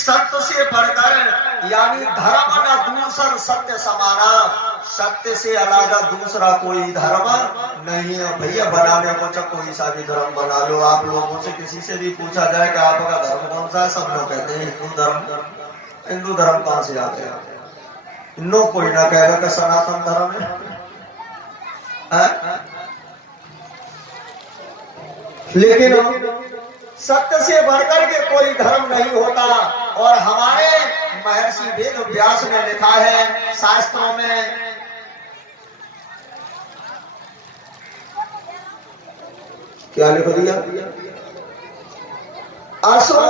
सत्य से बढ़कर यानी धर्म न दूसर सत्य समाना, सत्य से अलग दूसरा कोई धर्म नहीं है। भैया बनाने को चाहे कोई सा भी धर्म बना लो। आप लोगों से किसी से भी पूछा जाए कि आपका धर्म कौन सा है, सब लोग कहते हैं हिंदू धर्म। हिंदू धर्म कहाँ से आते हैं? नो कोई ना कहेगा कि सनातन धर्म है। लेकिन सत्य से बढ़कर के कोई धर्म नहीं होता। और हमारे महर्षि वेद व्यास ने लिखा है शास्त्रों में, क्या लिख दिया? असो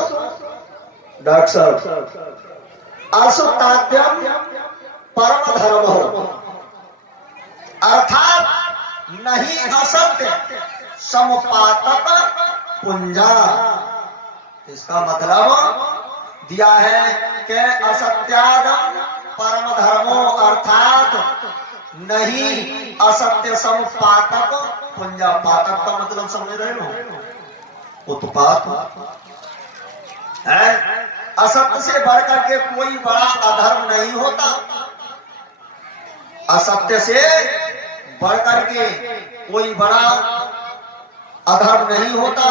डॉक्टर साहब, असुताद्यम परम धर्म हो, अर्थात नहीं असत्य समपातक पुंजा। इसका मतलब दिया है कि असत्यागम परम धर्मो, अर्थात नहीं असत्य समपातक पुंजा। पातक का मतलब समझ रहे हो? उत्पात है। असत्य से बढ़कर के कोई बड़ा अधर्म नहीं होता। असत्य से बढ़कर के कोई बड़ा अधर्म नहीं होता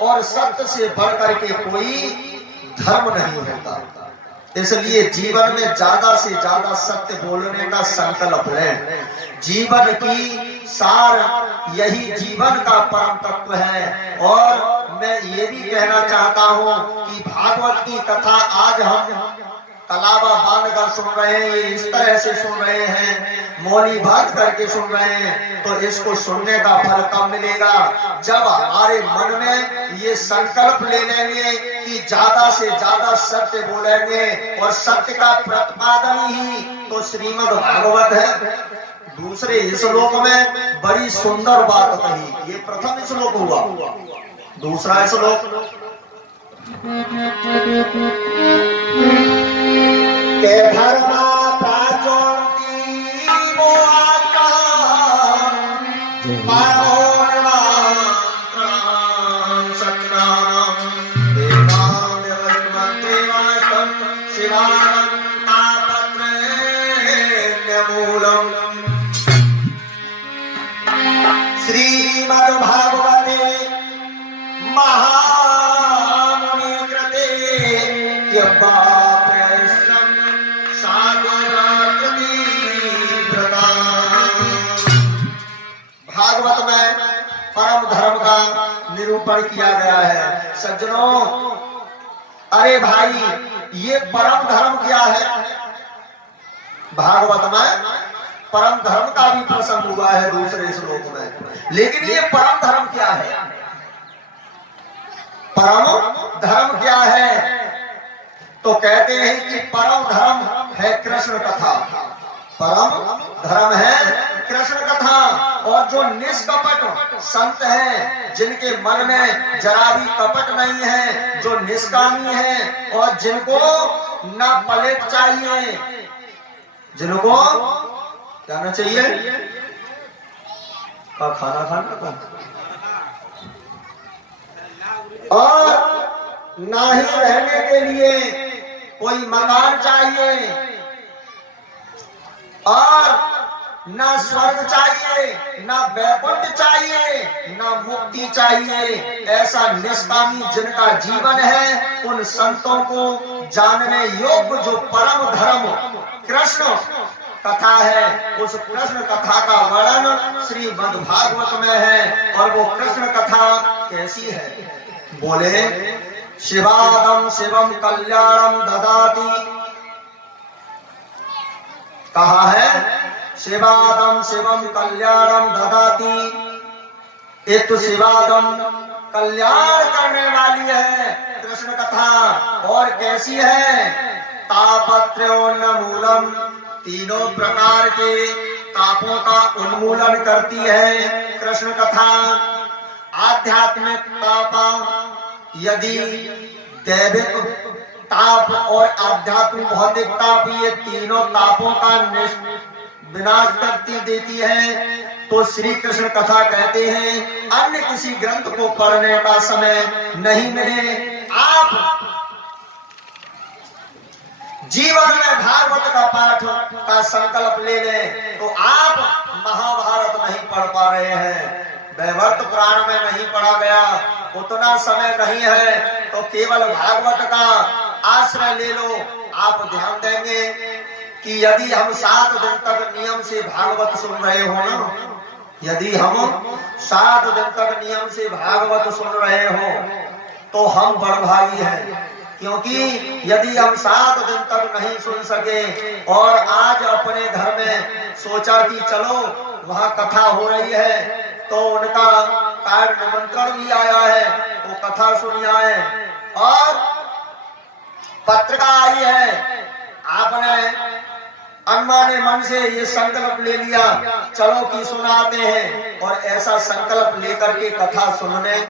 और सत्य से बढ़कर के कोई धर्म नहीं होता। इसलिए जीवन में ज्यादा से ज्यादा सत्य बोलने का संकल्प लें। जीवन की सार यही जीवन का परम तत्व है। और मैं ये भी कहना चाहता हूँ कि भागवत की कथा आज हम कलावा बांध कर सुन रहे हैं, इस तरह से सुन रहे हैं, मौनी बात करके सुन रहे हैं, तो इसको सुनने का फल कब मिलेगा? जब हमारे मन में ये संकल्प ले लेंगे कि ज्यादा से ज्यादा सत्य बोलेंगे। और सत्य का प्रतिपादन ही तो श्रीमद् भागवत है। दूसरे श्लोक में बड़ी सुंदर बात कही। ये प्रथम श्लोक हुआ। दूसरा श्लोक के धर्मा प्राचोन्ति वो आका श्रीमद्भागवते महामुनि कृते भागवत में परम धर्म का निरूपण किया गया है। सज्जनों, अरे भाई, ये परम धर्म क्या है? भागवत में परम धर्म का भी प्रसंग हुआ है दूसरे श्लोक में। लेकिन ये परम धर्म क्या है? परम धर्म क्या है? तो कहते हैं कि परम धर्म है कृष्ण कथा। परम धर्म है कृष्ण कथा। और जो निष्कपट संत हैं, जिनके मन में जरा भी कपट नहीं है, जो निष्कामी है और जिनको ना पलट चाहिए, जिनको क्या ना चाहिए का खाना खाना का, और ना ही रहने के लिए कोई मकान चाहिए, और ना स्वर्ग चाहिए, ना वैकुंठ चाहिए, ना मुक्ति चाहिए। ऐसा निष्कामी जिनका जीवन है, उन संतों को जानने योग्य जो परम धर्म कृष्ण कथा है, उस कृष्ण कथा का वर्णन श्रीमद् भागवत में है। और वो कृष्ण कथा कैसी है? बोले, शिवादम शिवम कल्याणम ददाति। कहा है शिवादम शिवम कल्याणम ददाति। ये तो शिवादम कल्याण करने वाली है कृष्ण कथा। और कैसी है? तापत्र्योन्मूलम, तीनों प्रकार के तापों का उन्मूलन करती है कृष्ण कथा। आध्यात्मिक ताप, यदि दैविक ताप और आध्यात्मिक भौतिक ताप, ये तीनों तापों का विनाश करती देती है। तो श्री कृष्ण कथा कहते हैं अन्य किसी ग्रंथ को पढ़ने का समय नहीं मिले, आप जीवन में भागवत का पाठ का संकल्प ले लें तो आप महाभारत नहीं पढ़ पा रहे हैं, वैवर्त पुराण में नहीं पढ़ा गया, उतना समय नहीं है, तो केवल भागवत का आश्रय ले लो। आप ध्यान देंगे कि यदि हम 7 दिन तक नियम से भागवत सुन रहे हो ना, यदि हम 7 दिन तक नियम से भागवत सुन रहे हो तो हम बड़भागी हैं। क्योंकि यदि हम 7 दिन तक नहीं सुन सके और आज अपने घर में सोचा कि चलो वहां कथा हो रही है, तो उनका कार्ड निमंत्रण भी आया है, वो कथा सुनी आए और पत्रिका आई है, आपने अनमाने मन से ये संकल्प ले लिया चलो कि सुनाते हैं, और ऐसा संकल्प लेकर के कथा सुनने